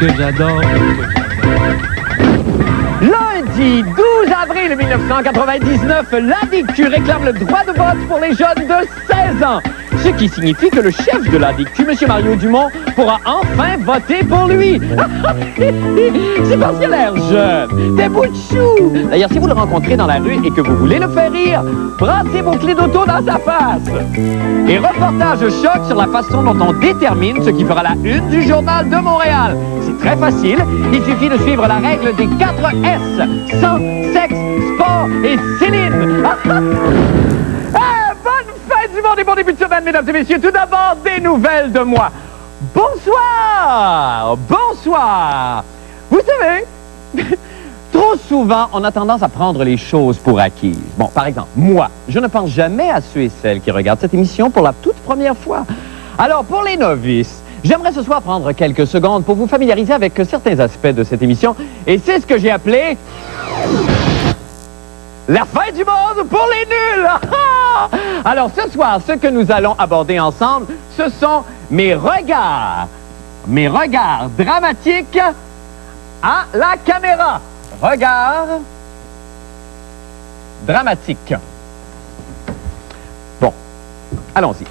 Que j'adore. Lundi 12 avril 1999, l'ADICU réclame le droit de vote pour les jeunes de 16 ans. Ce qui signifie que le chef de l'ADICU, M. Mario Dumont, pourra enfin voter pour lui. C'est parce qu'il a l'air jeune. T'es beau de chou. D'ailleurs, si vous le rencontrez dans la rue et que vous voulez le faire rire, brassez vos clés d'auto dans sa face. Et reportage choc sur la façon dont on détermine ce qui fera la une du Journal de Montréal. C'est très facile. Il suffit de suivre la règle des 4 S. Sang, sexe, sport et Céline. Du bon et bon début de semaine, mesdames et messieurs. Tout d'abord, des nouvelles de moi. Bonsoir! Bonsoir! Vous savez, trop souvent, on a tendance à prendre les choses pour acquises. Bon, par exemple, moi, je ne pense jamais à ceux et celles qui regardent cette émission pour la toute première fois. Alors, pour les novices, j'aimerais ce soir prendre quelques secondes pour vous familiariser avec certains aspects de cette émission. Et c'est ce que j'ai appelé... la fin du monde pour les nuls! Alors, ce soir, ce que nous allons aborder ensemble, ce sont mes regards dramatiques à la caméra. Regards dramatiques. Bon, allons-y.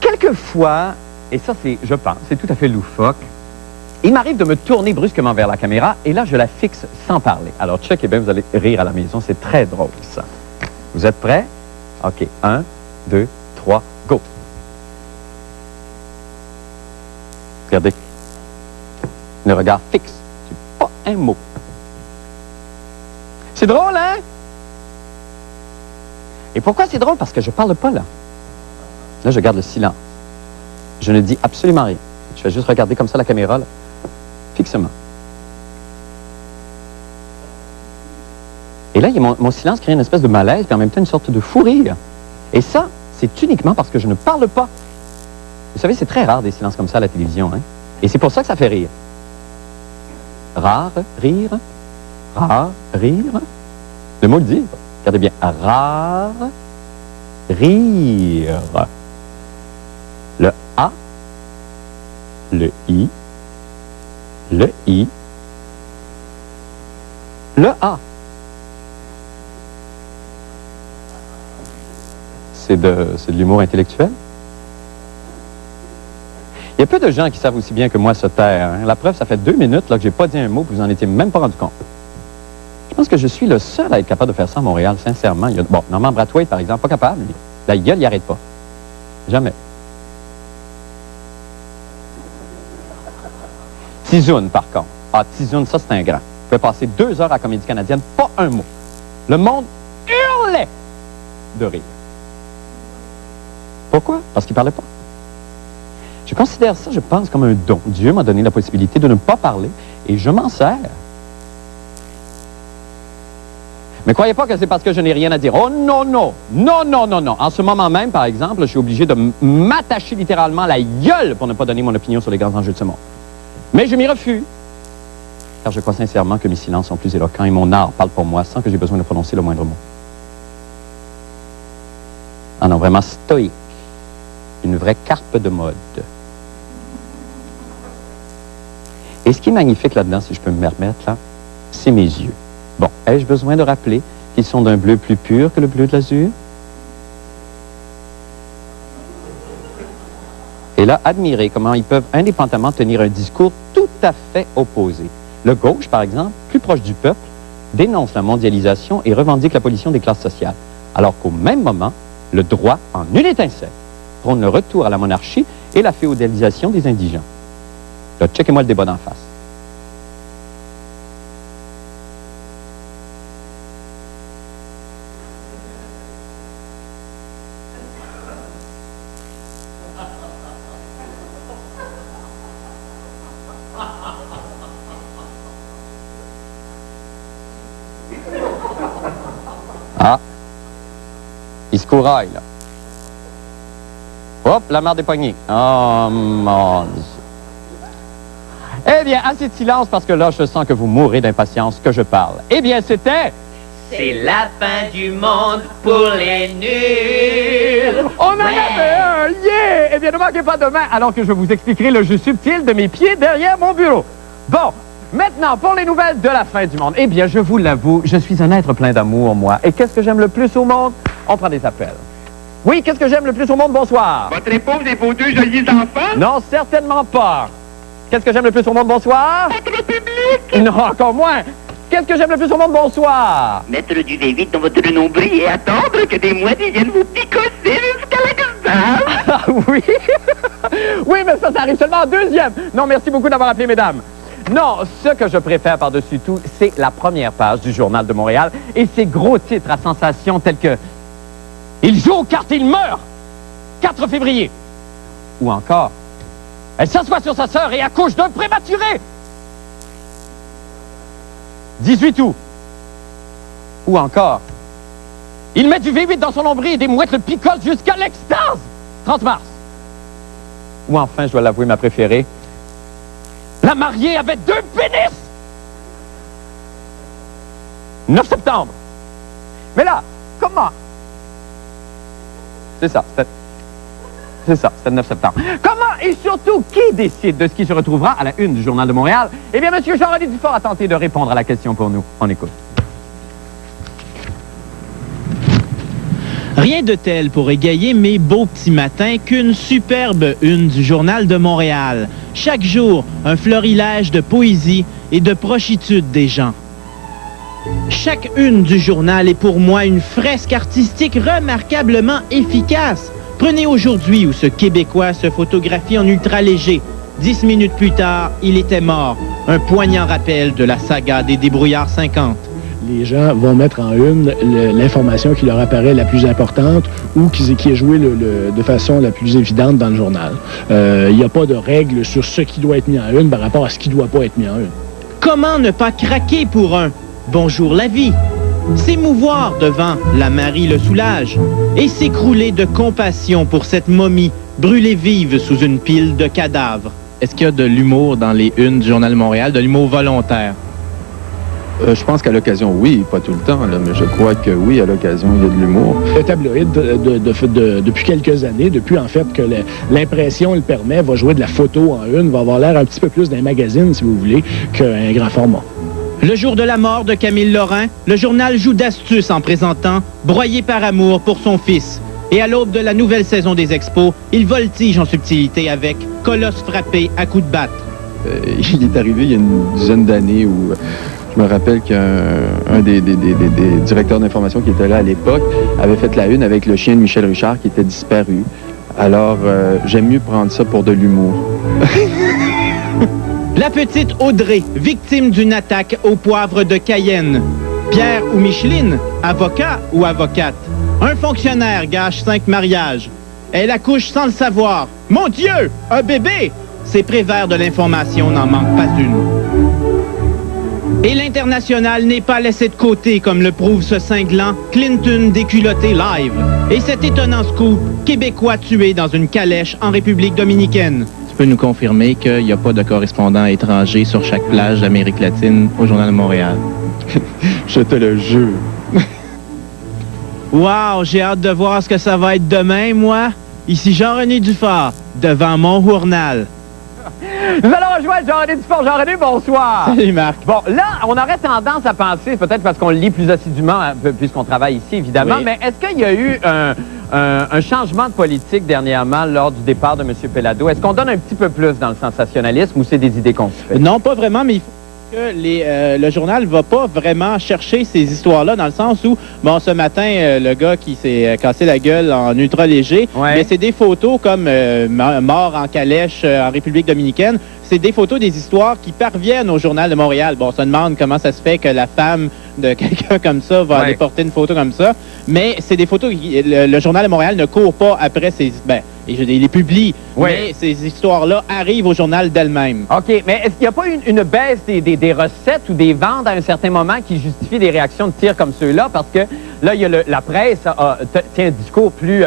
Quelquefois, et ça c'est, je pense, c'est tout à fait loufoque, il m'arrive de me tourner brusquement vers la caméra et là, je la fixe sans parler. Alors, checkez bien, vous allez rire à la maison, c'est très drôle, ça. Vous êtes prêts? OK, 1, 2, 3, go! Regardez. Le regard fixe. C'est pas un mot. C'est drôle, hein? Et pourquoi c'est drôle? Parce que je parle pas, là. Là, je garde le silence. Je ne dis absolument rien. Je vais juste regarder comme ça la caméra, là. Fixement. Et là, il y a mon silence crée une espèce de malaise, puis en même temps une sorte de fou rire. Et ça, c'est uniquement parce que je ne parle pas. Vous savez, c'est très rare des silences comme ça à la télévision, hein? Et c'est pour ça que ça fait rire. Rare, rire, rare, rire. Le mot le dit. Regardez bien. Rare, rire. Le A, le I, le I, le A. C'est de l'humour intellectuel. Il y a peu de gens qui savent aussi bien que moi se taire. Hein? La preuve, ça fait 2 minutes là, que j'ai pas dit un mot, puis vous en étiez même pas rendu compte. Je pense que je suis le seul à être capable de faire ça à Montréal, sincèrement. Bon, Norman Brathwaite, par exemple, pas capable. Lui. La gueule, il arrête pas. Jamais. Tizoun, par contre. Ah, Tizoun, ça, c'est un grand. Il pouvait passer 2 heures à Comédie Canadienne, pas un mot. Le monde hurlait de rire. Pourquoi? Parce qu'il parlait pas. Je considère ça, je pense, comme un don. Dieu m'a donné la possibilité de ne pas parler et je m'en sers. Mais croyez pas que c'est parce que je n'ai rien à dire. Oh non, non, non, non, non, non. En ce moment même, par exemple, je suis obligé de m'attacher littéralement la gueule pour ne pas donner mon opinion sur les grands enjeux de ce monde. Mais je m'y refuse. Car je crois sincèrement que mes silences sont plus éloquents et mon art parle pour moi sans que j'ai besoin de prononcer le moindre mot. Ah non, vraiment stoïque. Une vraie carpe de mode. Et ce qui est magnifique là-dedans, si je peux me permettre, là, c'est mes yeux. Bon, ai-je besoin de rappeler qu'ils sont d'un bleu plus pur que le bleu de l'azur? Et là, admirez comment ils peuvent indépendamment tenir un discours tout à fait opposé. Le gauche, par exemple, plus proche du peuple, dénonce la mondialisation et revendique l'abolition des classes sociales. Alors qu'au même moment, le droit, en une étincelle, prône le retour à la monarchie et la féodalisation des indigents. Là, checkez-moi le débat d'en face. Ah. Il se couraille, là. Hop, la merde est poignée. Oh, mon Dieu. Eh bien, assez de silence parce que là, je sens que vous mourrez d'impatience que je parle. Eh bien, c'était... C'est la fin du monde pour les nuls. On en avait un! Yeah! Eh bien, ne manquez pas demain, alors que je vous expliquerai le jeu subtil de mes pieds derrière mon bureau. Bon, maintenant, pour les nouvelles de la fin du monde. Eh bien, je vous l'avoue, je suis un être plein d'amour, moi. Et qu'est-ce que j'aime le plus au monde? On prend des appels. Oui, qu'est-ce que j'aime le plus au monde? Bonsoir. Votre épouse et vos deux jolis enfants? Non, certainement pas. Qu'est-ce que j'aime le plus au monde? Bonsoir. Votre public? Non, encore moins. Qu'est-ce que j'aime le plus au monde? Bonsoir. Mettre du V8 dans votre nombril et attendre que des moitiés viennent vous picosser jusqu'à la gustave. Ah oui? Oui, mais ça arrive seulement en deuxième. Non, merci beaucoup d'avoir appelé, mesdames. Non, ce que je préfère par-dessus tout, c'est la première page du Journal de Montréal et ses gros titres à sensation tels que « Il joue aux cartes et il meurt! 4 février! » Ou encore « Elle s'assoit sur sa sœur et accouche d'un prématuré! » 18 août. Ou encore « Il met du V8 dans son nombril et des mouettes le picotent jusqu'à l'extase! » 30 mars. Ou enfin, je dois l'avouer, ma préférée, la mariée avait 2 pénis! 9 septembre. Mais là, comment? C'est ça, c'était le 9 septembre. Comment et surtout, qui décide de ce qui se retrouvera à la une du Journal de Montréal? Eh bien, M. Jean-René Dufort a tenté de répondre à la question pour nous. On écoute. Rien de tel pour égayer mes beaux petits matins qu'une superbe une du Journal de Montréal. Chaque jour, un florilège de poésie et de prochitude des gens. Chaque une du journal est pour moi une fresque artistique remarquablement efficace. Prenez aujourd'hui où ce Québécois se photographie en ultra-léger. 10 minutes plus tard, il était mort. Un poignant rappel de la saga des débrouillards 50. Les gens vont mettre en une l'information qui leur apparaît la plus importante ou qui est jouée de façon la plus évidente dans le journal. Il n'y a pas de règle sur ce qui doit être mis en une par rapport à ce qui ne doit pas être mis en une. Comment ne pas craquer pour un « Bonjour la vie » s'émouvoir devant « La Marie le soulage » et s'écrouler de compassion pour cette momie brûlée vive sous une pile de cadavres. Est-ce qu'il y a de l'humour dans les unes du Journal de Montréal, de l'humour volontaire? Je pense qu'à l'occasion, oui, pas tout le temps, là, mais je crois que oui, à l'occasion, il y a de l'humour. Le tabloïd, depuis quelques années, depuis en fait que l'impression le permet, va jouer de la photo en une, va avoir l'air un petit peu plus d'un magazine, si vous voulez, qu'un grand format. Le jour de la mort de Camille Lorrain, le journal joue d'astuce en présentant « Broyé par amour pour son fils ». Et à l'aube de la nouvelle saison des Expos, il voltige en subtilité avec « Colosse frappé à coups de batte ». Il est arrivé il y a une dizaine d'années où je me rappelle qu'un des directeurs d'information qui était là à l'époque avait fait la une avec le chien de Michel Richard qui était disparu. Alors, j'aime mieux prendre ça pour de l'humour. La petite Audrey, victime d'une attaque au poivre de Cayenne. Pierre ou Micheline, avocat ou avocate. Un fonctionnaire gâche 5 mariages. Elle accouche sans le savoir. Mon Dieu, un bébé! Ces prévers de l'information n'en manquent pas une. Et l'international n'est pas laissé de côté, comme le prouve ce cinglant Clinton déculotté live. Et cet étonnant scoop, Québécois tué dans une calèche en République dominicaine. Tu peux nous confirmer qu'il n'y a pas de correspondant étranger sur chaque plage d'Amérique latine au Journal de Montréal? Je te le jure. Wow, j'ai hâte de voir ce que ça va être demain, moi. Ici Jean-René Dufort, devant mon journal. Nous allons rejoindre Jean-René Dufort. Jean-René, bonsoir. Salut, Marc. Bon, là, on aurait tendance à penser, peut-être parce qu'on le lit plus assidûment, puisqu'on travaille ici, évidemment, Oui. mais est-ce qu'il y a eu un changement de politique dernièrement lors du départ de M. Pellado? Est-ce qu'on donne un petit peu plus dans le sensationnalisme ou c'est des idées qu'on se fait? Non, pas vraiment, mais il faut que le journal va pas vraiment chercher ces histoires-là, dans le sens où, bon, ce matin, le gars qui s'est cassé la gueule en ultra-léger, Ouais. mais c'est des photos comme mort en calèche en République dominicaine. C'est des photos des histoires qui parviennent au Journal de Montréal. Bon, on se demande comment ça se fait que la femme de quelqu'un comme ça va aller porter une photo comme ça, mais c'est des photos... Le Journal de Montréal ne court pas après ces... Ben, et je les publie. Oui. Mais ces histoires-là arrivent au journal d'elles-mêmes. OK, mais est-ce qu'il n'y a pas une baisse des recettes ou des ventes à un certain moment qui justifie des réactions de tir comme ceux-là? Parce que là, il y a la presse tient un discours plus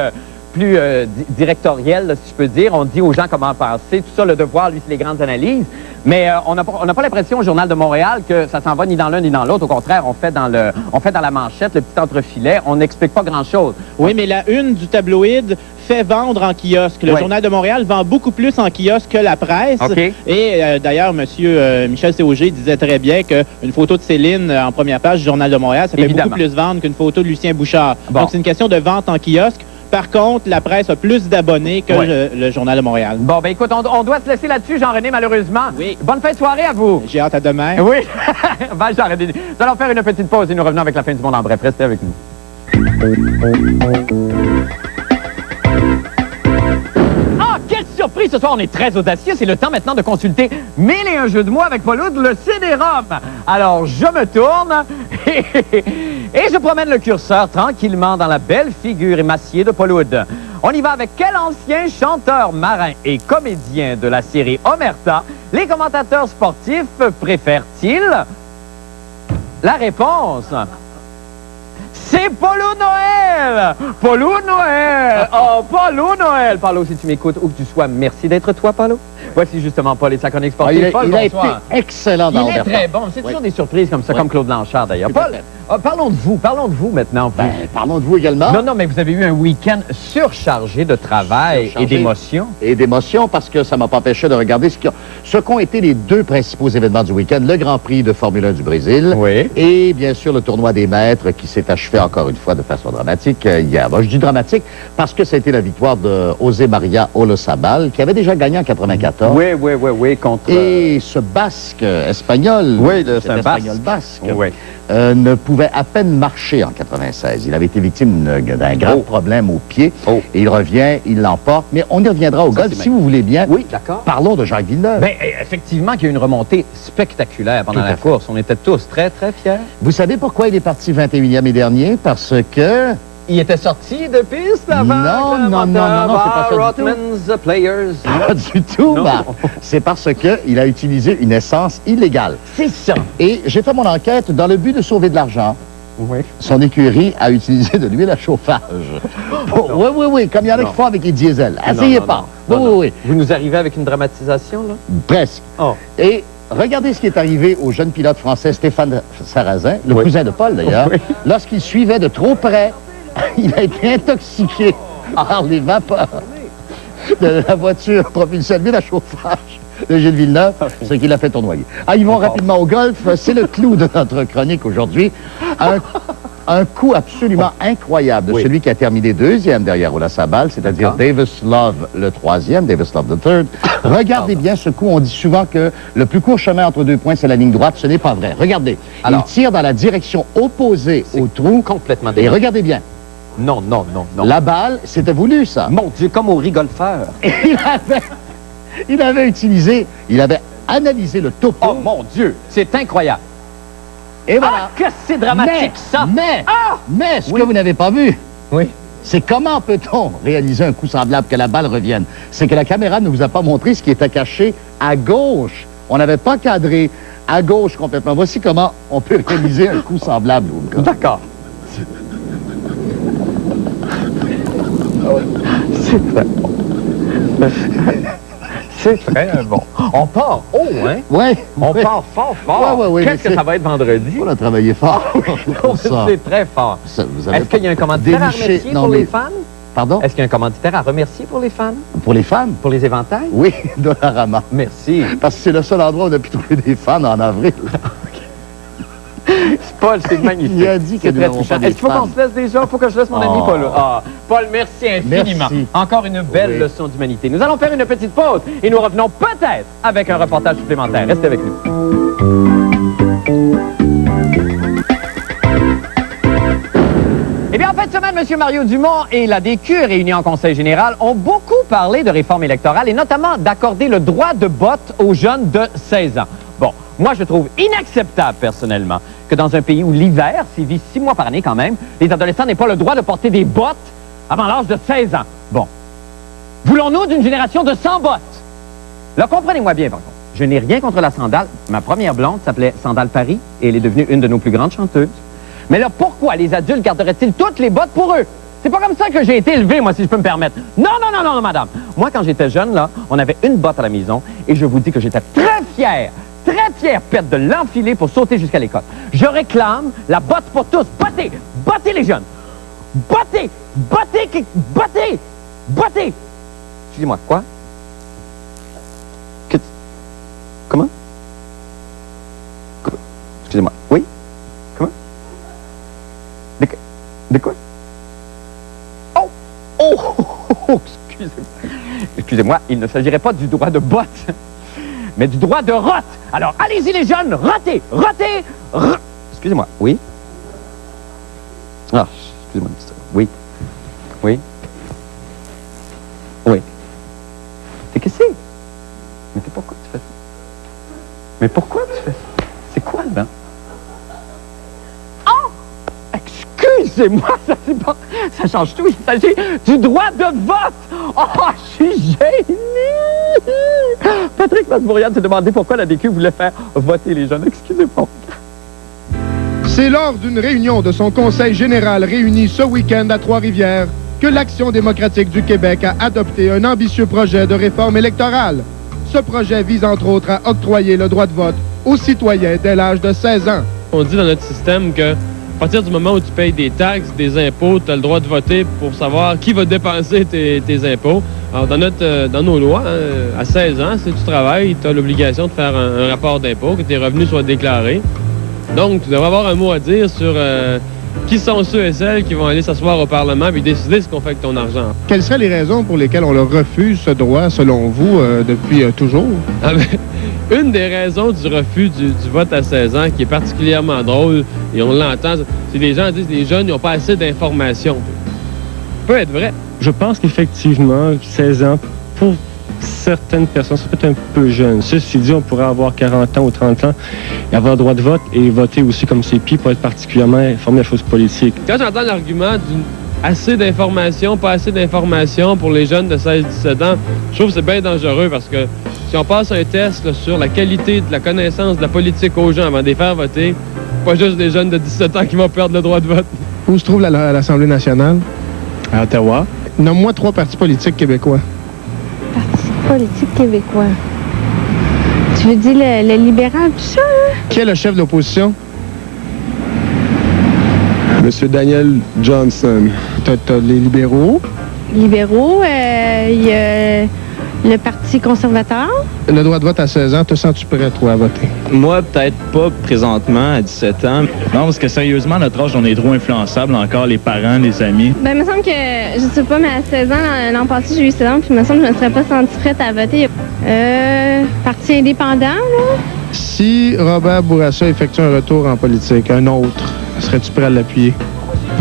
directoriel, là, si je peux dire. On dit aux gens comment penser. Tout ça, Le Devoir, lui, c'est les grandes analyses. Mais on n'a pas l'impression au Journal de Montréal que ça s'en va ni dans l'un ni dans l'autre. Au contraire, on fait dans la manchette, le petit entrefilet. On n'explique pas grand-chose. Oui, mais la une du tabloïd fait vendre en kiosque. Le Journal de Montréal vend beaucoup plus en kiosque que la presse. Okay. Et d'ailleurs, M. Michel Séauger disait très bien qu'une photo de Céline en première page du Journal de Montréal, ça fait beaucoup plus vendre qu'une photo de Lucien Bouchard. Bon. Donc, c'est une question de vente en kiosque. Par contre, la presse a plus d'abonnés que le Journal de Montréal. Bon, ben écoute, on doit se laisser là-dessus, Jean-René, malheureusement. Oui. Bonne fin de soirée à vous. J'ai hâte à demain. Oui. Bye, Jean-René. Nous allons faire une petite pause et nous revenons avec la fin du monde en bref. Restez avec nous. Ah, quelle surprise! Ce soir, on est très audacieux. C'est le temps maintenant de consulter 1001 jeux de mots avec Paul Oud, le CD-ROM. Alors, je me tourne et je promène le curseur tranquillement dans la belle figure émaciée de Paul Oud. On y va avec quel ancien chanteur, marin et comédien de la série Omerta les commentateurs sportifs préfèrent-ils? La réponse... c'est Paulo Noël! Paulo Noël! Oh, Paulo Noël! Paulo, si tu m'écoutes, où que tu sois, merci d'être toi, Paulo. Voici justement Paul et sa chronique sportive. Paul, il a été bonsoir. excellent dans Il est très bon. C'est toujours des surprises comme ça, comme Claude Blanchard, d'ailleurs. Paul, parlons de vous maintenant. Ben, parlons de vous également. Non, mais vous avez eu un week-end surchargé de travail et d'émotions. Et d'émotions, parce que ça ne m'a pas empêché de regarder ce qu'ont été les deux principaux événements du week-end. Le Grand Prix de Formule 1 du Brésil. Oui. Et bien sûr, le tournoi des maîtres qui s'est achevé encore une fois de façon dramatique hier. Moi, je dis dramatique parce que ça a été la victoire de José María Olozabal, qui avait déjà gagné en 94. Oui, contre... Et ce Basque espagnol, c'est un espagnol basque, Oui. ne pouvait à peine marcher en 96. Il avait été victime d'un grave problème au pied. Et il revient, il l'emporte. Mais on y reviendra au golf, si vous voulez bien. Oui, d'accord. Parlons de Jacques Villeneuve. Bien, effectivement, qu'il y a eu une remontée spectaculaire pendant la course. On était tous très, très fiers. Vous savez pourquoi il est parti 21e et dernier? Parce que... Il était sorti de piste avant? Non, c'est pas ça du tout. Rodman's Players. Pas du tout, c'est parce qu'il a utilisé une essence illégale. C'est ça. Et j'ai fait mon enquête dans le but de sauver de l'argent. Oui. Son écurie a utilisé de l'huile à chauffage. Oui, comme il y en a qui font avec les diesels. Essayez pas. Oui. Vous nous arrivez avec une dramatisation, là? Presque. Et regardez ce qui est arrivé au jeune pilote français Stéphane Sarrazin, le cousin de Paul d'ailleurs, lorsqu'il suivait de trop près. Il a été intoxiqué par les vapeurs de la voiture propulsée à l'huile à chauffage de Gilles Villeneuve, ce qui l'a fait tournoyer. Ils vont rapidement au golf. C'est le clou de notre chronique aujourd'hui. Un coup absolument incroyable de celui qui a terminé deuxième derrière Olazabal, c'est-à-dire Davis Love le troisième, Davis Love the third. Regardez bien ce coup. On dit souvent que le plus court chemin entre 2 points, c'est la ligne droite. Ce n'est pas vrai. Regardez. Il tire dans la direction opposée au trou. Complètement Et regardez bien. Non. La balle, c'était voulu, ça. Mon Dieu, comme au rigolfeur. Il avait analysé le topo. Oh, mon Dieu, c'est incroyable. Et voilà. Que c'est dramatique, ça. Mais ce que vous n'avez pas vu, oui, c'est comment peut-on réaliser un coup semblable que la balle revienne. C'est que la caméra ne vous a pas montré ce qui était caché à gauche. On n'avait pas cadré à gauche complètement. Voici comment on peut réaliser un coup semblable. D'accord. C'est très bon. C'est très bon. On part haut, hein? Oui. On part fort. Oui. Qu'est-ce que ça va être vendredi? On a travaillé fort pour ça. C'est très fort. Est-ce qu'il y a un commanditaire à remercier pour les fans? Pardon? Est-ce qu'il y a un commanditaire à remercier pour les fans? Pour les fans? Pour les éventails? Oui, Dollarama. Merci. Parce que c'est le seul endroit où on a pu trouver des fans en avril. Paul, c'est magnifique. Il a dit que nous n'avons pas des Est-ce qu'il faut qu'on se laisse déjà? Il faut que je laisse mon ami Paul. Paul, merci infiniment. Merci. Encore une belle leçon d'humanité. Nous allons faire une petite pause et nous revenons peut-être avec un reportage supplémentaire. Restez avec nous. Eh bien, en fin de semaine, M. Mario Dumont et la DQ, réunis en Conseil général, ont beaucoup parlé de réforme électorale et notamment d'accorder le droit de vote aux jeunes de 16 ans. Bon, moi, je trouve inacceptable, personnellement, que dans un pays où l'hiver sévit 6 mois par année quand même, les adolescents n'aient pas le droit de porter des bottes avant l'âge de 16 ans. Bon. Voulons-nous d'une génération de sans bottes? Là, comprenez-moi bien, par contre. Je n'ai rien contre la sandale. Ma première blonde s'appelait Sandale Paris et elle est devenue une de nos plus grandes chanteuses. Mais là, pourquoi les adultes garderaient-ils toutes les bottes pour eux? C'est pas comme ça que j'ai été élevé, moi, si je peux me permettre. Non, non, non, non, madame. Moi, quand j'étais jeune, là, on avait une botte à la maison et je vous dis que j'étais très fier, pète, de l'enfiler pour sauter jusqu'à l'école. Je réclame la botte pour tous. Bottez! Bottez les jeunes! Bottez! Bottez! Bottez! Bottez! Excusez-moi, quoi? Comment? Excusez-moi. Oui? Comment? De quoi? Oh! Oh! Excusez-moi, il ne s'agirait pas du droit de botte, mais du droit de rotte. Alors, allez-y les jeunes, rotez! Rotez! Excusez-moi. Oui? Ah, excusez-moi. Oui? Oui? Oui. Mais qu'est-ce que c'est? Mais pourquoi tu fais ça? Mais pourquoi tu fais ça? C'est quoi, là? Oh! Excusez-moi, ça c'est pas... Ça change tout, il s'agit du droit de vote! Oh, je suis génie! Patrick Masbourian s'est demandé pourquoi la DQ voulait faire voter les jeunes. Excusez-moi. C'est lors d'une réunion de son conseil général réuni ce week-end à Trois-Rivières que l'Action démocratique du Québec a adopté un ambitieux projet de réforme électorale. Ce projet vise entre autres à octroyer le droit de vote aux citoyens dès l'âge de 16 ans. On dit dans notre système que à partir du moment où tu payes des taxes, des impôts, tu as le droit de voter pour savoir qui va dépenser tes impôts. Alors, dans nos lois, hein, à 16 ans, si tu travailles, tu as l'obligation de faire un rapport d'impôt, que tes revenus soient déclarés. Donc, tu devrais avoir un mot à dire sur qui sont ceux et celles qui vont aller s'asseoir au Parlement et décider ce qu'on fait avec ton argent. Quelles seraient les raisons pour lesquelles on leur refuse ce droit, selon vous, depuis toujours? Ah ben, une des raisons du refus du vote à 16 ans, qui est particulièrement drôle, et on l'entend, c'est les gens disent que les jeunes n'ont pas assez d'informations. Ça peut être vrai. Je pense qu'effectivement, 16 ans, pour certaines personnes, ça peut être un peu jeune. Ceci dit, on pourrait avoir 40 ans ou 30 ans et avoir le droit de vote et voter aussi comme ses pieds pour être particulièrement informé de la chose politique. Quand j'entends l'argument d'une assez d'informations, pas assez d'informations pour les jeunes de 16-17 ans, je trouve que c'est bien dangereux parce que si on passe un test là, sur la qualité de la connaissance de la politique aux gens avant de les faire voter, pas juste des jeunes de 17 ans qui vont perdre le droit de vote. Où se trouve l'Assemblée nationale? À Ottawa. Nomme-moi 3 partis politiques québécois. Parti politique québécois. Tu veux dire le libéral, tout ça, hein? Qui est le chef de l'opposition? Monsieur Daniel Johnson. T'as les libéraux. Libéraux, il y a le Parti conservateur. Le droit de vote à 16 ans, te sens-tu prêt, toi, à voter? Moi, peut-être pas présentement, à 17 ans. Non, parce que sérieusement, notre âge, on est trop influençable, encore les parents, les amis. Ben, il me semble que, je sais pas, mais à 16 ans, l'an passé, j'ai eu 16 ans, puis il me semble que je me serais pas sentie prête à voter. Parti indépendant, là? Si Robert Bourassa effectue un retour en politique, un autre, serais-tu prêt à l'appuyer?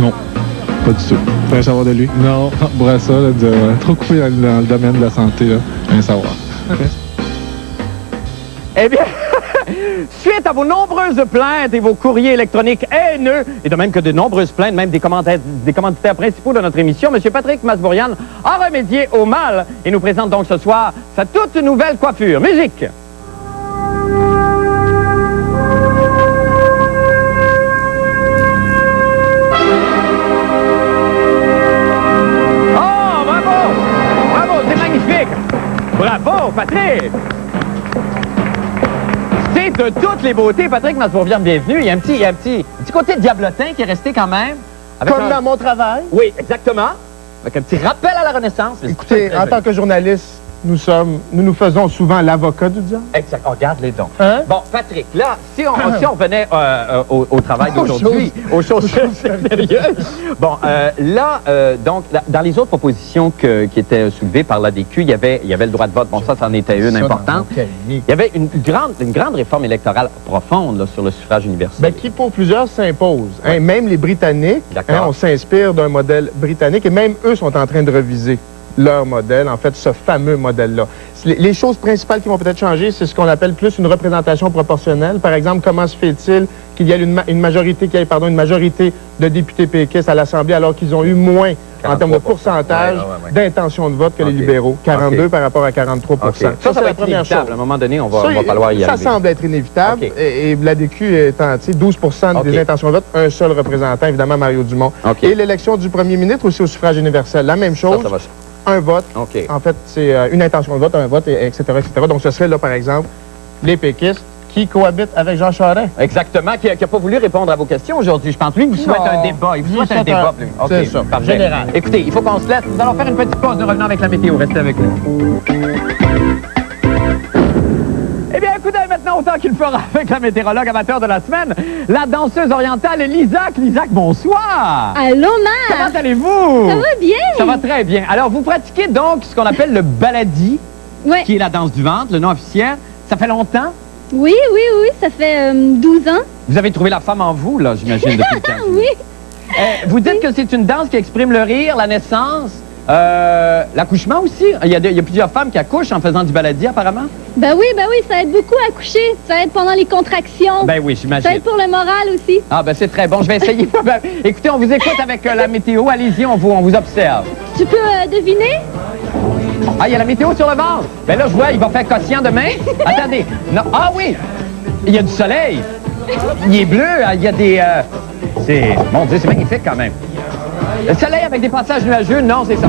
Non, pas du tout. Tu veux savoir de lui? Non, Bourassa, là, trop coupé dans le domaine de la santé, là. Rien savoir. Okay. Eh bien, suite à vos nombreuses plaintes et vos courriers électroniques haineux, et de même que de nombreuses plaintes, même des commanditaires principaux de notre émission, M. Patrick Masbourian a remédié au mal et nous présente donc ce soir sa toute nouvelle coiffure. Musique! Oh, bravo! Bravo, c'est magnifique! Bravo, Patrick! C'est de toutes les beautés, Patrick Masbourian, bienvenue. Il y a un petit côté diablotin qui est resté quand même. Comme dans mon travail. Oui, exactement. Avec un petit rappel à la Renaissance. Écoutez, en tant que journaliste, nous faisons souvent l'avocat du diable. Exact. Oh, regarde-les donc. Hein? Bon, Patrick, là, si on venait au travail d'aujourd'hui, aux choses sérieuses. Bon, donc, dans les autres propositions qui étaient soulevées par l'ADQ, il y avait le droit de vote. Bon, ça, c'en était une importante. Il y avait une grande réforme électorale profonde là, sur le suffrage universel. Ben, qui, pour plusieurs, s'impose. Ouais. Hein, même les Britanniques, on s'inspire d'un modèle britannique et même eux sont en train de reviser leur modèle, en fait, ce fameux modèle-là. Les choses principales qui vont peut-être changer, c'est ce qu'on appelle plus une représentation proportionnelle. Par exemple, comment se fait-il qu'il y ait une majorité de députés péquistes à l'Assemblée alors qu'ils ont eu moins en termes de pourcentage d'intention de vote que les libéraux. 42 par rapport à 43 Ça va être inévitable. À un moment donné, on va falloir y arriver. Ça semble être inévitable. Et l'ADQ étant 12 des intentions de vote, un seul représentant, évidemment, Mario Dumont. Et l'élection du premier ministre aussi au suffrage universel. La même chose. Un vote. En fait, c'est une intention de vote, un vote, etc., etc. Donc, ce serait là, par exemple, les péquistes qui cohabitent avec Jean Charest. Exactement, qui n'a pas voulu répondre à vos questions aujourd'hui. Je pense lui, il vous souhaite un débat. Il vous souhaite un débat. C'est ça, général. Écoutez, il faut qu'on se laisse. Nous allons faire une petite pause. Nous revenons avec la météo. Restez avec nous. Eh bien, écoutez, maintenant, autant qu'il fera avec la météorologue amateur de la semaine, la danseuse orientale Lisac. Lisac, bonsoir! Allô, Marc! Comment allez-vous? Ça va bien! Ça va très bien. Alors, vous pratiquez donc ce qu'on appelle le baladi, qui est la danse du ventre, le nom officiel. Ça fait longtemps? Oui, ça fait 12 ans. Vous avez trouvé la femme en vous, là, j'imagine, depuis le temps. Oui. Vous dites que c'est une danse qui exprime le rire, la naissance, l'accouchement aussi. Il y a plusieurs femmes qui accouchent en faisant du baladi, apparemment. Ben oui, ça aide beaucoup à accoucher. Ça aide pendant les contractions. Ben oui, j'imagine. Ça aide pour le moral aussi. Ah, ben c'est très bon. Je vais essayer. Écoutez, on vous écoute avec la météo. Allez-y, on vous observe. Tu peux deviner? Ah, il y a la météo sur le ventre. Ben là, je vois, il va faire quotient demain. Attendez. Non. Ah oui, il y a du soleil. Il est bleu, il y a des... Mon Dieu, c'est magnifique quand même. Le soleil avec des passages nuageux, non, c'est ça.